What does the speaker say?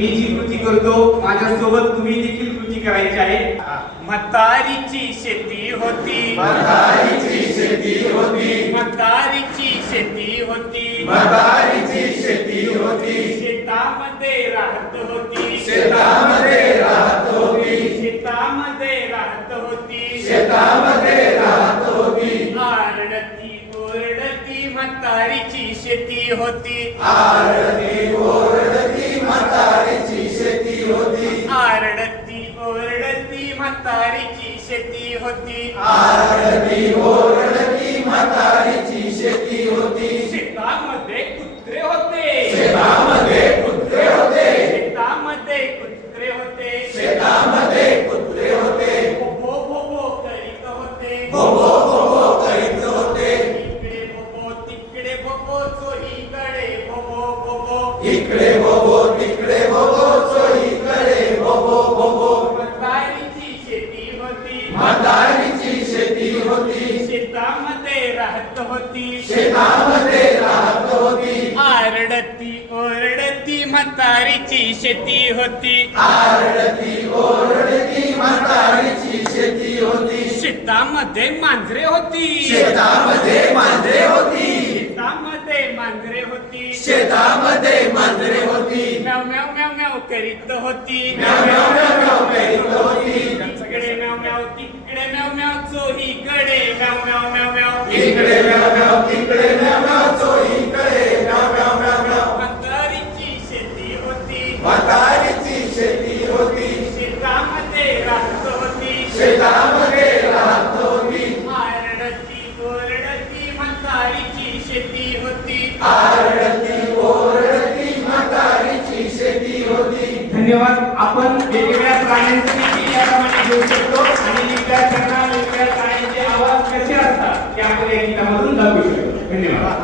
मी जी कृती करतो माझ्यासोबत तुम्ही देखील कृती करायची आहे. म्हातारीची शेती होती. म्हातारीची शेती होती. म्हातारीची शेती होती. म्हातारीची शेती होती. शेतामध्ये राहत होती. शेतामध्ये राहत होती. शेतामध्ये राहत होती. शेतामध्ये राहत होती. आरडती ओरडती म्हातारीची शेती होती. आरती ओरडती म्हातारीची शेती होती. आरती ओरडती म्हातारीची शेती होती. शेतामध्ये कुत्रे होते. शेतामध्ये कुत्रे होते. शेतामध्ये कुत्रे होते. शेतामध्ये कुत्रे होते. करीत करीत इकडे तिकडे चोहीकडे इकडे होती. शेतामध्ये राहत होती. आरडती ओरडती म्हातारीची शेती होती. आरडती ओरडती म्हातारीची शेती होती. शेतामध्ये मांजरे होती. शेतामध्ये मांजरे होती. शेतामध्ये मांजरे होती. शेतामध्ये मांजरे होती. म्याव म्याव म्याव म्याव करीत होती. म्याव म्याव म्याव करीत होती. तिकडे म्याव म्याव तिकडे म्याव म्याव चोहीकडे म्याव म्याव म्याव म्याव. म्याव शेती होती. आरडती ओरडती म्हातारीची शेती होती धन्यवाद. आपण वेगवेगळ्या प्राण्यांचं देखील याप्रमाणे घेऊ शकतो. आणि विद्यार्थ्यांना वेगवेगळ्या प्राण्यांचे आवाज कसे असतात ते आपण या गीतामधून दाखवू शकतो. धन्यवाद.